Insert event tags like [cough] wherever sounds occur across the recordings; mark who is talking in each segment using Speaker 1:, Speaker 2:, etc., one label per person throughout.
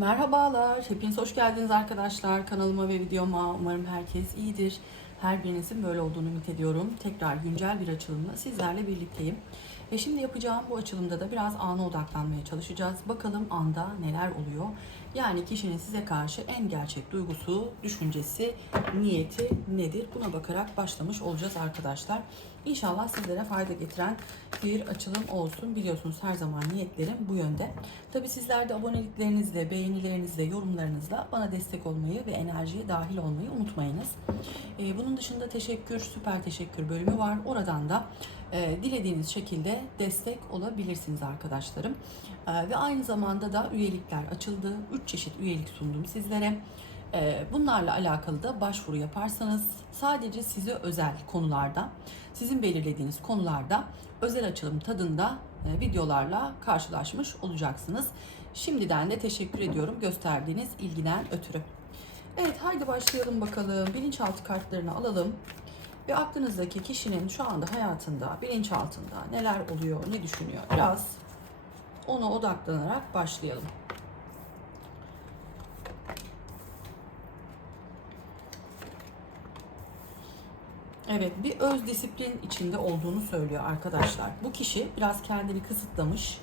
Speaker 1: Merhabalar, hepiniz hoş geldiniz arkadaşlar kanalıma ve videoma. Umarım herkes iyidir. Her birinizin böyle olduğunu ümit ediyorum. Tekrar güncel bir açılımla sizlerle birlikteyim. Ve şimdi yapacağım bu açılımda da biraz ana odaklanmaya çalışacağız. Bakalım anda neler oluyor. Yani kişinin size karşı en gerçek duygusu, düşüncesi, niyeti nedir? Buna bakarak başlamış olacağız arkadaşlar. İnşallah sizlere fayda getiren bir açılım olsun. Biliyorsunuz her zaman niyetlerim bu yönde. Tabi sizler de aboneliklerinizle, beğenilerinizle, yorumlarınızla bana destek olmayı ve enerjiye dahil olmayı unutmayınız. Ee, bunun dışında teşekkür, süper teşekkür bölümü var. Oradan da e, dilediğiniz şekilde destek olabilirsiniz arkadaşlarım. E, ve aynı zamanda da üyelikler açıldı. 3 çeşit üyelik sundum sizlere. E, bunlarla alakalı da başvuru yaparsanız sadece size özel konularda, sizin belirlediğiniz konularda özel açılım tadında e, videolarla karşılaşmış olacaksınız. Şimdiden de teşekkür ediyorum gösterdiğiniz ilgiden ötürü. Evet haydi başlayalım bakalım. Bilinçaltı kartlarını alalım. Ve aklınızdaki kişinin şu anda hayatında, bilinçaltında neler oluyor, ne düşünüyor? Biraz ona odaklanarak başlayalım. Evet, bir öz disiplin içinde olduğunu söylüyor arkadaşlar. Bu kişi biraz kendini kısıtlamış,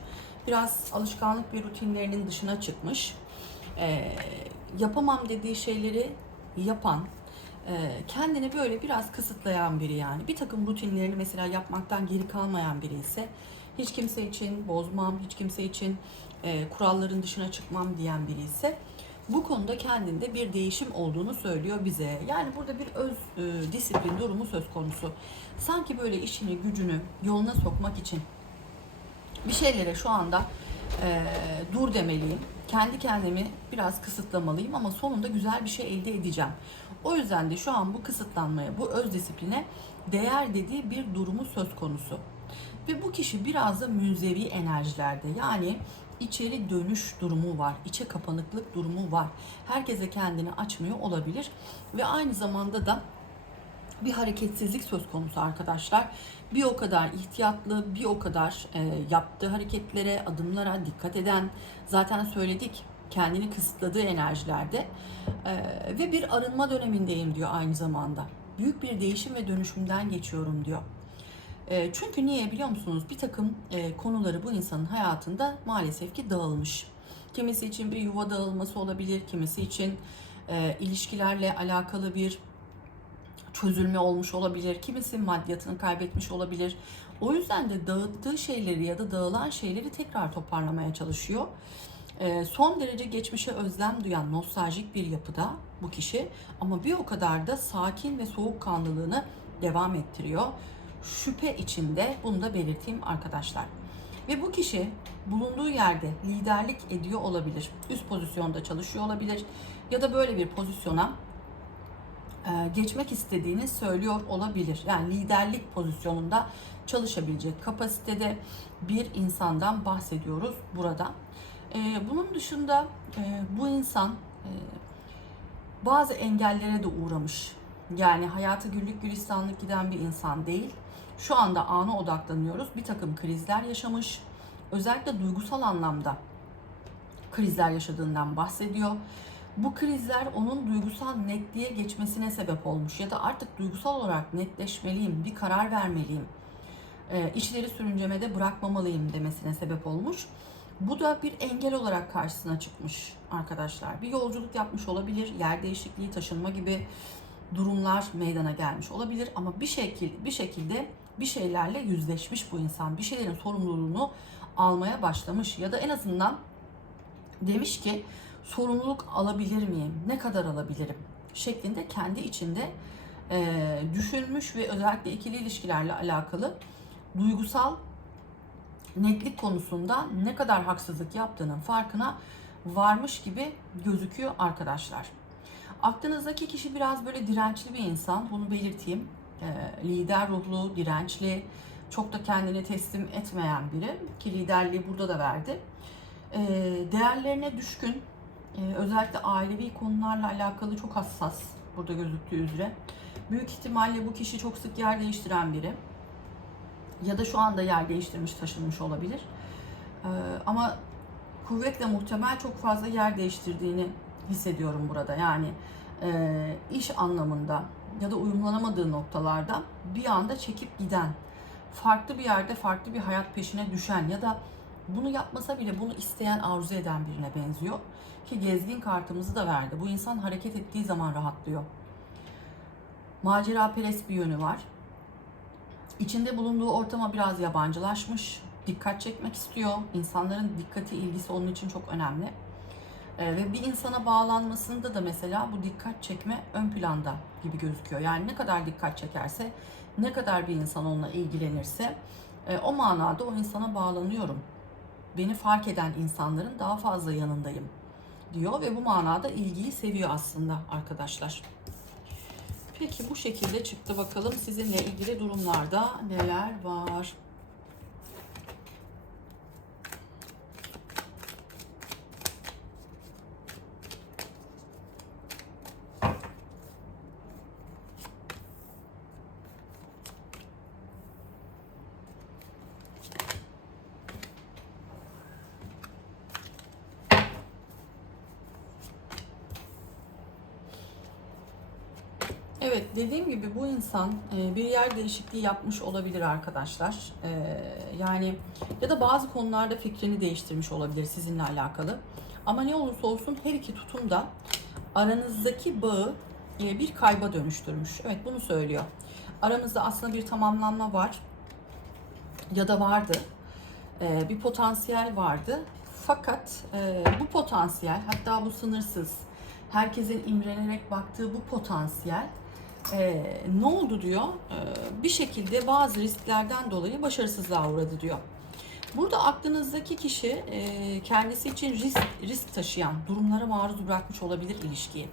Speaker 1: biraz alışkanlık ve rutinlerinin dışına çıkmış. Ee, yapamam dediği şeyleri yapan, kendini böyle biraz kısıtlayan biri yani. Bir takım rutinlerini mesela yapmaktan geri kalmayan biri ise hiç kimse için bozmam, hiç kimse için e, kuralların dışına çıkmam diyen biri ise bu konuda kendinde bir değişim olduğunu söylüyor bize. Yani burada bir öz e, disiplin durumu söz konusu. Sanki böyle işini, gücünü yoluna sokmak için bir şeylere şu anda e, dur demeliyim. Kendi kendimi biraz kısıtlamalıyım ama sonunda güzel bir şey elde edeceğim. O yüzden de şu an bu kısıtlanmaya, bu öz disipline değer dediği bir durumu söz konusu. Ve bu kişi biraz da münzevi enerjilerde. Yani içeri dönüş durumu var, içe kapanıklık durumu var. Herkese kendini açmıyor olabilir ve aynı zamanda da bir hareketsizlik söz konusu arkadaşlar. Bir o kadar ihtiyatlı, bir o kadar e, yaptığı hareketlere, adımlara dikkat eden, zaten söyledik kendini kısıtladığı enerjilerde e, ve bir arınma dönemindeyim diyor aynı zamanda. Büyük bir değişim ve dönüşümden geçiyorum diyor. E, çünkü niye biliyor musunuz? Bir takım e, konuları bu insanın hayatında maalesef ki dağılmış. Kimisi için bir yuva dağılması olabilir, kimisi için e, ilişkilerle alakalı bir çözülme olmuş olabilir. Kimisi maddiyatını kaybetmiş olabilir. O yüzden de dağıttığı şeyleri ya da dağılan şeyleri tekrar toparlamaya çalışıyor. Ee, son derece geçmişe özlem duyan nostaljik bir yapıda bu kişi ama bir o kadar da sakin ve soğukkanlılığını devam ettiriyor. Şüphe içinde bunu da belirteyim arkadaşlar. Ve bu kişi bulunduğu yerde liderlik ediyor olabilir. Üst pozisyonda çalışıyor olabilir ya da böyle bir pozisyona geçmek istediğini söylüyor olabilir. Yani liderlik pozisyonunda çalışabilecek kapasitede bir insandan bahsediyoruz burada. E, bunun dışında e, bu insan bazı engellere de uğramış. Yani hayatı güllük gülistanlık giden bir insan değil. Şu anda ana odaklanıyoruz. Bir takım krizler yaşamış. Özellikle duygusal anlamda krizler yaşadığından bahsediyor bu krizler onun duygusal netliğe geçmesine sebep olmuş ya da artık duygusal olarak netleşmeliyim, bir karar vermeliyim, e, işleri sürüncemede bırakmamalıyım demesine sebep olmuş. Bu da bir engel olarak karşısına çıkmış arkadaşlar. Bir yolculuk yapmış olabilir, yer değişikliği, taşınma gibi durumlar meydana gelmiş olabilir ama bir şekil bir şekilde bir şeylerle yüzleşmiş bu insan. Bir şeylerin sorumluluğunu almaya başlamış ya da en azından demiş ki sorumluluk alabilir miyim? Ne kadar alabilirim? şeklinde kendi içinde e, düşünmüş ve özellikle ikili ilişkilerle alakalı duygusal netlik konusunda ne kadar haksızlık yaptığının farkına varmış gibi gözüküyor arkadaşlar. Aklınızdaki kişi biraz böyle dirençli bir insan. Bunu belirteyim. E, lider ruhlu, dirençli, çok da kendini teslim etmeyen biri. Ki liderliği burada da verdi. E, değerlerine düşkün, ee, özellikle ailevi konularla alakalı çok hassas burada gözüktüğü üzere. Büyük ihtimalle bu kişi çok sık yer değiştiren biri. Ya da şu anda yer değiştirmiş, taşınmış olabilir. Ee, ama kuvvetle muhtemel çok fazla yer değiştirdiğini hissediyorum burada. Yani e, iş anlamında ya da uyumlanamadığı noktalarda bir anda çekip giden, farklı bir yerde farklı bir hayat peşine düşen ya da bunu yapmasa bile bunu isteyen, arzu eden birine benziyor. Ki gezgin kartımızı da verdi. Bu insan hareket ettiği zaman rahatlıyor. Macera perest bir yönü var. İçinde bulunduğu ortama biraz yabancılaşmış. Dikkat çekmek istiyor. İnsanların dikkati, ilgisi onun için çok önemli. Ee, ve bir insana bağlanmasında da mesela bu dikkat çekme ön planda gibi gözüküyor. Yani ne kadar dikkat çekerse, ne kadar bir insan onunla ilgilenirse e, o manada o insana bağlanıyorum. Beni fark eden insanların daha fazla yanındayım diyor ve bu manada ilgiyi seviyor aslında arkadaşlar. Peki bu şekilde çıktı bakalım sizinle ilgili durumlarda neler var? Evet dediğim gibi bu insan e, bir yer değişikliği yapmış olabilir arkadaşlar. E, Yani ya da bazı konularda fikrini değiştirmiş olabilir sizinle alakalı. Ama ne olursa olsun her iki tutum da aranızdaki bağı e, bir kayba dönüştürmüş. Evet bunu söylüyor. Aramızda aslında bir tamamlanma var ya da vardı. Bir potansiyel vardı. Fakat bu potansiyel hatta bu sınırsız herkesin imrenerek baktığı bu potansiyel e, ne oldu diyor e, bir şekilde bazı risklerden dolayı başarısızlığa uğradı diyor. Burada aklınızdaki kişi e, kendisi için risk, risk taşıyan durumlara maruz bırakmış olabilir ilişkiyi.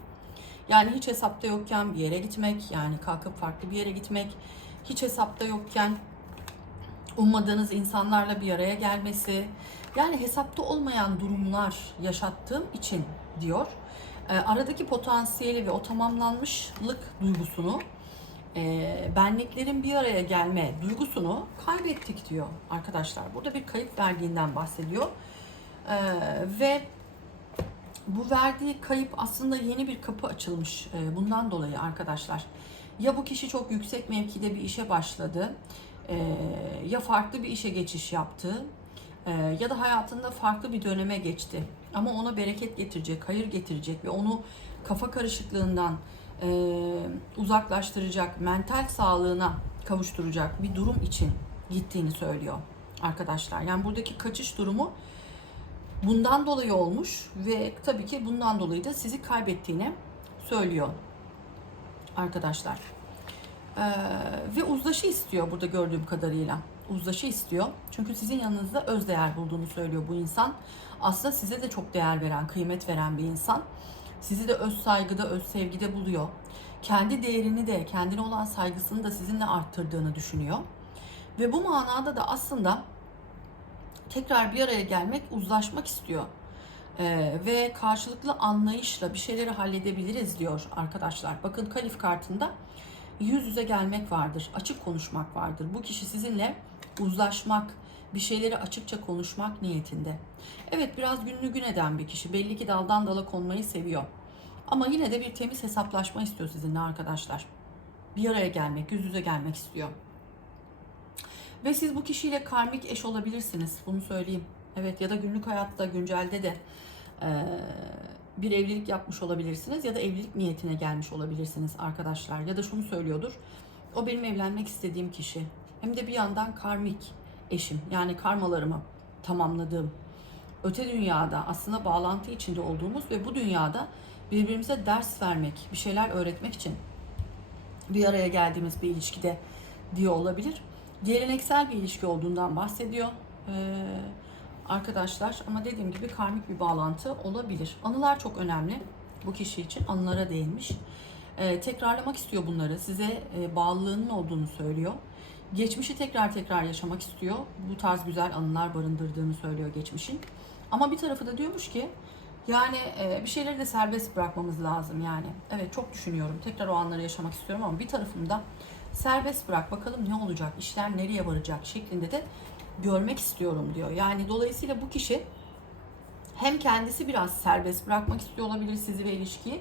Speaker 1: Yani hiç hesapta yokken bir yere gitmek, yani kalkıp farklı bir yere gitmek, hiç hesapta yokken ummadığınız insanlarla bir araya gelmesi, yani hesapta olmayan durumlar yaşattığım için diyor. E, aradaki potansiyeli ve o tamamlanmışlık duygusunu, e, benliklerin bir araya gelme duygusunu kaybettik diyor arkadaşlar. Burada bir kayıp verdiğinden bahsediyor. E, ve bu verdiği kayıp aslında yeni bir kapı açılmış e, bundan dolayı arkadaşlar. Ya bu kişi çok yüksek mevkide bir işe başladı, e, ya farklı bir işe geçiş yaptı, e, ya da hayatında farklı bir döneme geçti. Ama ona bereket getirecek, hayır getirecek ve onu kafa karışıklığından e, uzaklaştıracak, mental sağlığına kavuşturacak bir durum için gittiğini söylüyor arkadaşlar. Yani buradaki kaçış durumu bundan dolayı olmuş ve tabii ki bundan dolayı da sizi kaybettiğini söylüyor arkadaşlar. Ee, ve uzlaşı istiyor burada gördüğüm kadarıyla. Uzlaşı istiyor. Çünkü sizin yanınızda öz değer bulduğunu söylüyor bu insan. Aslında size de çok değer veren, kıymet veren bir insan. Sizi de öz saygıda, öz sevgide buluyor. Kendi değerini de, kendine olan saygısını da sizinle arttırdığını düşünüyor. Ve bu manada da aslında tekrar bir araya gelmek, uzlaşmak istiyor. Ee, ve karşılıklı anlayışla bir şeyleri halledebiliriz diyor arkadaşlar. Bakın kalif kartında yüz yüze gelmek vardır, açık konuşmak vardır. Bu kişi sizinle uzlaşmak, bir şeyleri açıkça konuşmak niyetinde. Evet biraz günlü gün eden bir kişi. Belli ki daldan dala konmayı seviyor. Ama yine de bir temiz hesaplaşma istiyor sizinle arkadaşlar. Bir araya gelmek, yüz yüze gelmek istiyor. Ve siz bu kişiyle karmik eş olabilirsiniz. Bunu söyleyeyim. Evet ya da günlük hayatta, güncelde de e, bir evlilik yapmış olabilirsiniz ya da evlilik niyetine gelmiş olabilirsiniz arkadaşlar. Ya da şunu söylüyordur. O benim evlenmek istediğim kişi. Hem de bir yandan karmik eşim. Yani karmalarımı tamamladığım. Öte dünyada aslında bağlantı içinde olduğumuz ve bu dünyada birbirimize ders vermek, bir şeyler öğretmek için bir araya geldiğimiz bir ilişkide diyor olabilir. Geleneksel bir ilişki olduğundan bahsediyor. Ee, arkadaşlar ama dediğim gibi karmik bir bağlantı olabilir. Anılar çok önemli bu kişi için. Anılara değinmiş. Ee, tekrarlamak istiyor bunları. Size e, bağlılığının olduğunu söylüyor. Geçmişi tekrar tekrar yaşamak istiyor. Bu tarz güzel anılar barındırdığını söylüyor geçmişin. Ama bir tarafı da diyormuş ki yani e, bir şeyleri de serbest bırakmamız lazım yani. Evet çok düşünüyorum. Tekrar o anları yaşamak istiyorum ama bir tarafımda serbest bırak bakalım ne olacak, işler nereye varacak şeklinde de görmek istiyorum diyor. Yani dolayısıyla bu kişi hem kendisi biraz serbest bırakmak istiyor olabilir sizi ve ilişkiyi.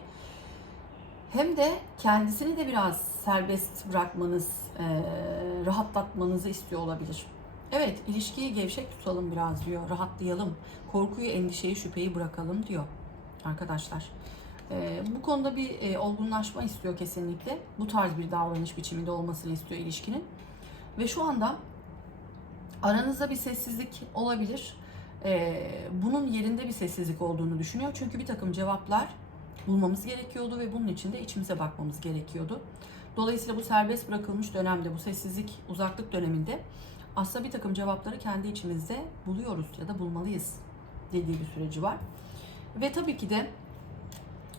Speaker 1: Hem de kendisini de biraz serbest bırakmanız, e, rahatlatmanızı istiyor olabilir. Evet, ilişkiyi gevşek tutalım biraz diyor, rahatlayalım. Korkuyu, endişeyi, şüpheyi bırakalım diyor arkadaşlar. E, bu konuda bir e, olgunlaşma istiyor kesinlikle. Bu tarz bir davranış biçiminde olmasını istiyor ilişkinin. Ve şu anda aranızda bir sessizlik olabilir. E, bunun yerinde bir sessizlik olduğunu düşünüyor. Çünkü bir takım cevaplar bulmamız gerekiyordu ve bunun için de içimize bakmamız gerekiyordu. Dolayısıyla bu serbest bırakılmış dönemde, bu sessizlik, uzaklık döneminde aslında bir takım cevapları kendi içimizde buluyoruz ya da bulmalıyız dediği bir süreci var. Ve tabii ki de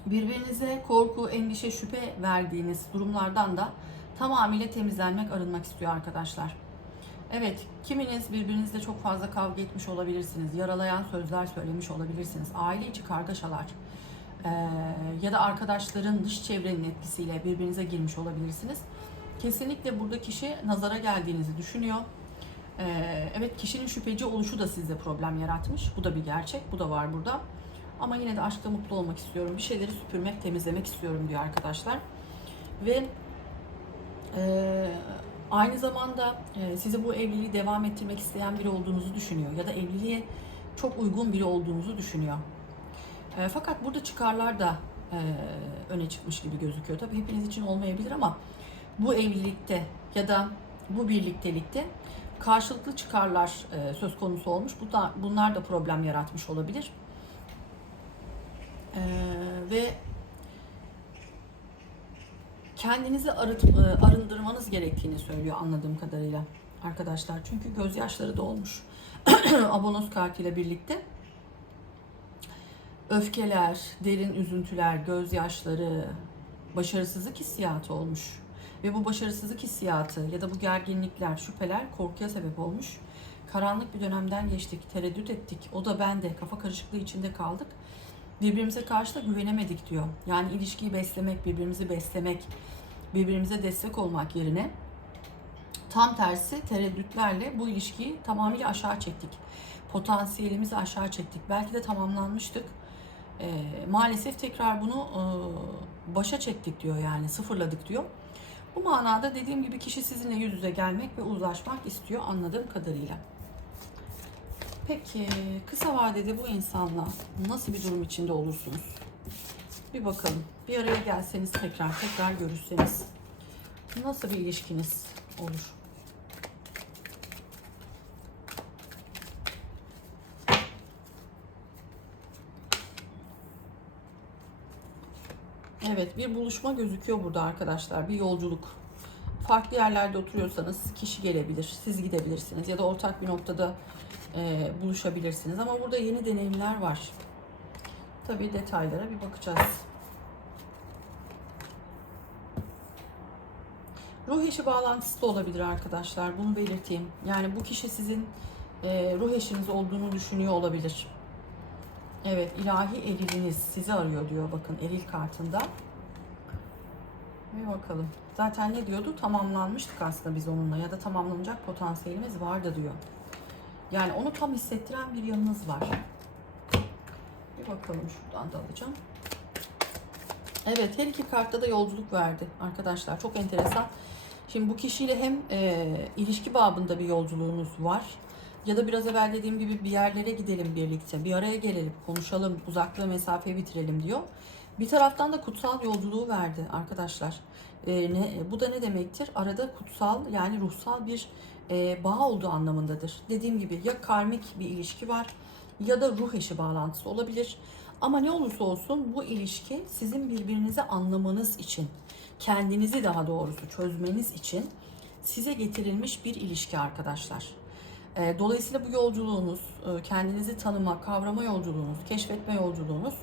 Speaker 1: birbirinize korku, endişe, şüphe verdiğiniz durumlardan da tamamıyla temizlenmek, arınmak istiyor arkadaşlar. Evet, kiminiz birbirinizle çok fazla kavga etmiş olabilirsiniz. Yaralayan sözler söylemiş olabilirsiniz. Aile içi kargaşalar ya da arkadaşların dış çevrenin etkisiyle birbirinize girmiş olabilirsiniz. Kesinlikle burada kişi nazara geldiğinizi düşünüyor. Ee, evet kişinin şüpheci oluşu da sizde problem yaratmış. Bu da bir gerçek. Bu da var burada. Ama yine de aşkta mutlu olmak istiyorum. Bir şeyleri süpürmek, temizlemek istiyorum diyor arkadaşlar. Ve e, aynı zamanda e, size bu evliliği devam ettirmek isteyen biri olduğunuzu düşünüyor. Ya da evliliğe çok uygun biri olduğunuzu düşünüyor. E, fakat burada çıkarlar da e, öne çıkmış gibi gözüküyor. Tabii hepiniz için olmayabilir ama bu evlilikte ya da bu birliktelikte karşılıklı çıkarlar e, söz konusu olmuş. Bu da, bunlar da problem yaratmış olabilir. E, ve kendinizi arıt, e, arındırmanız gerektiğini söylüyor anladığım kadarıyla arkadaşlar. Çünkü gözyaşları dolmuş. [clears throat] Abonos kartıyla birlikte öfkeler, derin üzüntüler, gözyaşları, başarısızlık hissiyatı olmuş. Ve bu başarısızlık hissiyatı ya da bu gerginlikler, şüpheler korkuya sebep olmuş. Karanlık bir dönemden geçtik, tereddüt ettik. O da ben de kafa karışıklığı içinde kaldık. Birbirimize karşı da güvenemedik diyor. Yani ilişkiyi beslemek, birbirimizi beslemek, birbirimize destek olmak yerine tam tersi tereddütlerle bu ilişkiyi tamamıyla aşağı çektik. Potansiyelimizi aşağı çektik. Belki de tamamlanmıştık e, maalesef tekrar bunu e, başa çektik diyor yani sıfırladık diyor. Bu manada dediğim gibi kişi sizinle yüz yüze gelmek ve uzlaşmak istiyor anladığım kadarıyla. Peki kısa vadede bu insanla nasıl bir durum içinde olursunuz? Bir bakalım. Bir araya gelseniz tekrar tekrar görüşseniz nasıl bir ilişkiniz olur? Evet bir buluşma gözüküyor burada arkadaşlar. Bir yolculuk. Farklı yerlerde oturuyorsanız kişi gelebilir. Siz gidebilirsiniz. Ya da ortak bir noktada e, buluşabilirsiniz. Ama burada yeni deneyimler var. Tabii detaylara bir bakacağız. Ruh eşi bağlantısı da olabilir arkadaşlar. Bunu belirteyim. Yani bu kişi sizin e, ruh eşiniz olduğunu düşünüyor olabilir. Evet, ilahi eriliniz sizi arıyor diyor bakın eril kartında. Bir bakalım. Zaten ne diyordu? Tamamlanmıştık aslında biz onunla ya da tamamlanacak potansiyelimiz vardı diyor. Yani onu tam hissettiren bir yanınız var. Bir bakalım şuradan da alacağım. Evet her iki kartta da yolculuk verdi arkadaşlar. Çok enteresan. Şimdi bu kişiyle hem e, ilişki babında bir yolculuğunuz var ya da biraz evvel dediğim gibi bir yerlere gidelim birlikte. Bir araya gelelim, konuşalım, uzaklığı mesafeyi bitirelim diyor. Bir taraftan da kutsal yolculuğu verdi arkadaşlar. Ee, ne, bu da ne demektir? Arada kutsal yani ruhsal bir e, bağ olduğu anlamındadır. Dediğim gibi ya karmik bir ilişki var ya da ruh eşi bağlantısı olabilir. Ama ne olursa olsun bu ilişki sizin birbirinizi anlamanız için, kendinizi daha doğrusu çözmeniz için size getirilmiş bir ilişki arkadaşlar. E, dolayısıyla bu yolculuğunuz, e, kendinizi tanıma, kavrama yolculuğunuz, keşfetme yolculuğunuz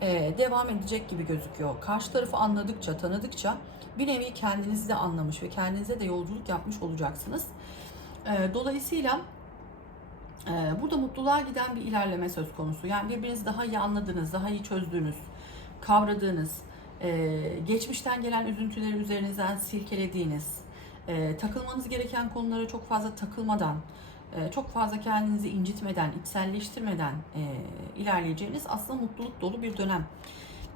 Speaker 1: e, devam edecek gibi gözüküyor. Karşı tarafı anladıkça, tanıdıkça bir nevi kendinizi de anlamış ve kendinize de yolculuk yapmış olacaksınız. Dolayısıyla burada mutluluğa giden bir ilerleme söz konusu. Yani birbirinizi daha iyi anladığınız, daha iyi çözdüğünüz, kavradığınız, geçmişten gelen üzüntüleri üzerinizden silkelediğiniz, takılmanız gereken konulara çok fazla takılmadan, e, çok fazla kendinizi incitmeden, içselleştirmeden e, ilerleyeceğiniz aslında mutluluk dolu bir dönem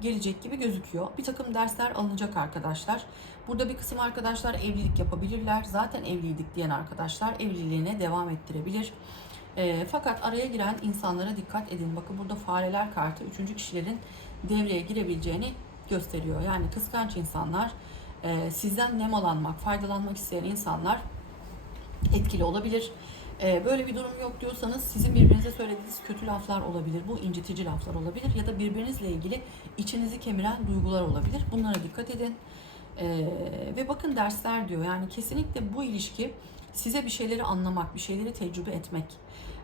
Speaker 1: gelecek gibi gözüküyor. Bir takım dersler alınacak arkadaşlar. Burada bir kısım arkadaşlar evlilik yapabilirler. Zaten evliydik diyen arkadaşlar evliliğine devam ettirebilir. E, fakat araya giren insanlara dikkat edin. Bakın burada fareler kartı üçüncü kişilerin devreye girebileceğini gösteriyor. Yani kıskanç insanlar, e, sizden nemalanmak, faydalanmak isteyen insanlar etkili olabilir. E, böyle bir durum yok diyorsanız sizin birbirinize söylediğiniz kötü laflar olabilir. Bu incitici laflar olabilir ya da birbirinizle ilgili içinizi kemiren duygular olabilir. Bunlara dikkat edin. E, ve bakın dersler diyor. Yani kesinlikle bu ilişki size bir şeyleri anlamak, bir şeyleri tecrübe etmek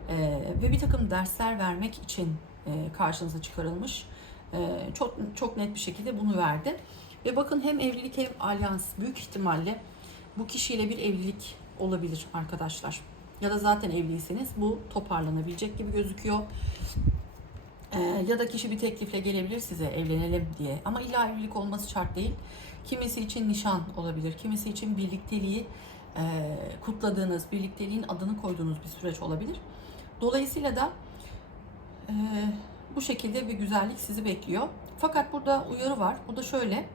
Speaker 1: e, ve bir takım dersler vermek için e, karşınıza çıkarılmış. E, çok çok net bir şekilde bunu verdi. Ve bakın hem evlilik hem alyans büyük ihtimalle bu kişiyle bir evlilik olabilir arkadaşlar. Ya da zaten evliyseniz bu toparlanabilecek gibi gözüküyor. Ee, ya da kişi bir teklifle gelebilir size evlenelim diye. Ama illa evlilik olması şart değil. Kimisi için nişan olabilir. Kimisi için birlikteliği e, kutladığınız, birlikteliğin adını koyduğunuz bir süreç olabilir. Dolayısıyla da e, bu şekilde bir güzellik sizi bekliyor. Fakat burada uyarı var. O da şöyle.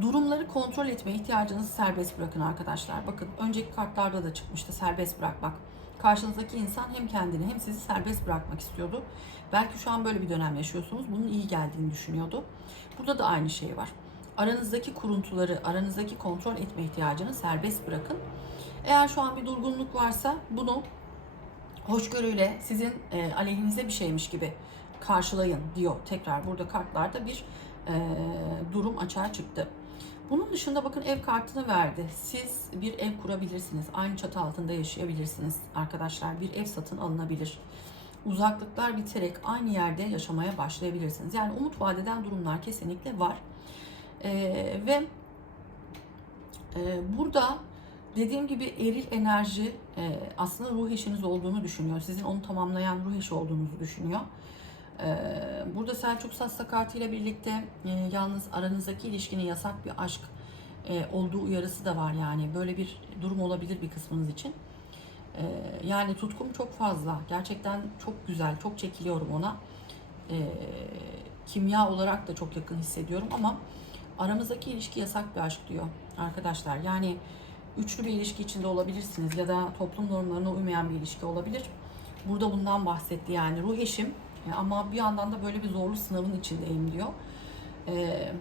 Speaker 1: Durumları kontrol etme ihtiyacınızı serbest bırakın arkadaşlar. Bakın önceki kartlarda da çıkmıştı serbest bırakmak. Karşınızdaki insan hem kendini hem sizi serbest bırakmak istiyordu. Belki şu an böyle bir dönem yaşıyorsunuz. Bunun iyi geldiğini düşünüyordu. Burada da aynı şey var. Aranızdaki kuruntuları, aranızdaki kontrol etme ihtiyacını serbest bırakın. Eğer şu an bir durgunluk varsa bunu hoşgörüyle sizin e, aleyhinize bir şeymiş gibi karşılayın diyor. Tekrar burada kartlarda bir e, durum açığa çıktı. Bunun dışında bakın ev kartını verdi. Siz bir ev kurabilirsiniz. Aynı çatı altında yaşayabilirsiniz arkadaşlar. Bir ev satın alınabilir. Uzaklıklar biterek aynı yerde yaşamaya başlayabilirsiniz. Yani umut vadeden durumlar kesinlikle var. Ee, ve e, burada dediğim gibi eril enerji e, aslında ruh eşiniz olduğunu düşünüyor. Sizin onu tamamlayan ruh eşi olduğunuzu düşünüyor. Ee, Burada Selçuk Sassa kartıyla birlikte e, yalnız aranızdaki ilişkinin yasak bir aşk e, olduğu uyarısı da var yani. Böyle bir durum olabilir bir kısmınız için. Ee, Yani tutkum çok fazla. Gerçekten çok güzel, çok çekiliyorum ona. Ee, Kimya olarak da çok yakın hissediyorum ama aramızdaki ilişki yasak bir aşk diyor arkadaşlar. Yani üçlü bir ilişki içinde olabilirsiniz ya da toplum normlarına uymayan bir ilişki olabilir. Burada bundan bahsetti yani ruh eşim e, ama bir yandan da böyle bir zorlu sınavın içindeyim diyor. Ee,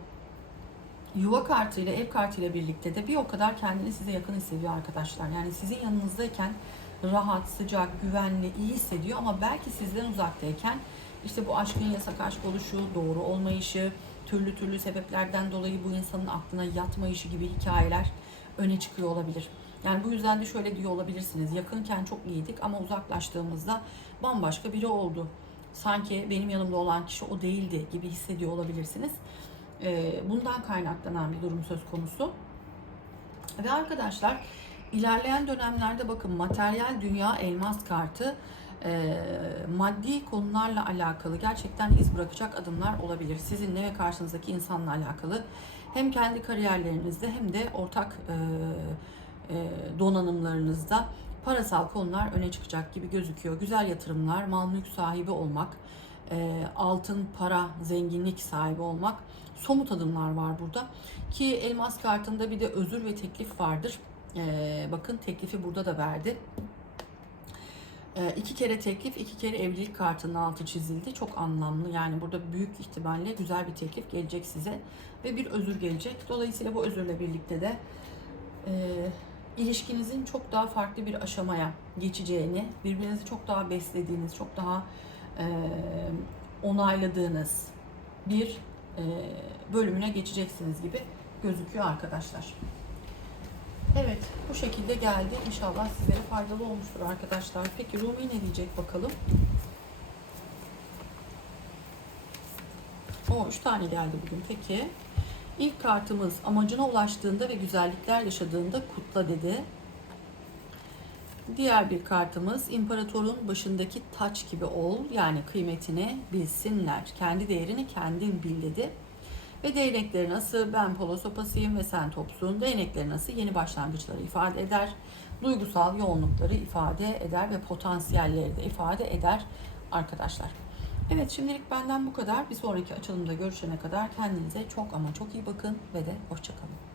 Speaker 1: yuva kartıyla ev kartıyla birlikte de bir o kadar kendini size yakın hissediyor arkadaşlar. Yani sizin yanınızdayken rahat, sıcak, güvenli, iyi hissediyor ama belki sizden uzaktayken işte bu aşkın yasak aşk oluşu, doğru olmayışı, türlü türlü sebeplerden dolayı bu insanın aklına yatmayışı gibi hikayeler öne çıkıyor olabilir. Yani bu yüzden de şöyle diyor olabilirsiniz. Yakınken çok iyiydik ama uzaklaştığımızda bambaşka biri oldu. Sanki benim yanımda olan kişi o değildi gibi hissediyor olabilirsiniz. Ee, bundan kaynaklanan bir durum söz konusu. Ve arkadaşlar ilerleyen dönemlerde bakın materyal dünya elmas kartı e, maddi konularla alakalı gerçekten iz bırakacak adımlar olabilir. Sizinle ve karşınızdaki insanla alakalı hem kendi kariyerlerinizde hem de ortak e, e, donanımlarınızda parasal konular öne çıkacak gibi gözüküyor. Güzel yatırımlar, mal mülk sahibi olmak, e, altın, para, zenginlik sahibi olmak somut adımlar var burada. Ki elmas kartında bir de özür ve teklif vardır. E, bakın teklifi burada da verdi. E, iki kere teklif, iki kere evlilik kartının altı çizildi. Çok anlamlı. Yani burada büyük ihtimalle güzel bir teklif gelecek size ve bir özür gelecek. Dolayısıyla bu özürle birlikte de e, ilişkinizin çok daha farklı bir aşamaya geçeceğini, birbirinizi çok daha beslediğiniz, çok daha e, onayladığınız bir e, bölümüne geçeceksiniz gibi gözüküyor arkadaşlar. Evet, bu şekilde geldi. İnşallah sizlere faydalı olmuştur arkadaşlar. Peki Rumi ne diyecek bakalım? O üç tane geldi bugün. Peki. İlk kartımız amacına ulaştığında ve güzellikler yaşadığında kutla dedi. Diğer bir kartımız imparatorun başındaki taç gibi ol yani kıymetini bilsinler. Kendi değerini kendin bil dedi. Ve değnekleri nasıl ben polo sopasıyım ve sen topsun. Değnekleri nasıl yeni başlangıçları ifade eder. Duygusal yoğunlukları ifade eder ve potansiyelleri de ifade eder arkadaşlar. Evet şimdilik benden bu kadar. Bir sonraki açılımda görüşene kadar kendinize çok ama çok iyi bakın ve de hoşçakalın.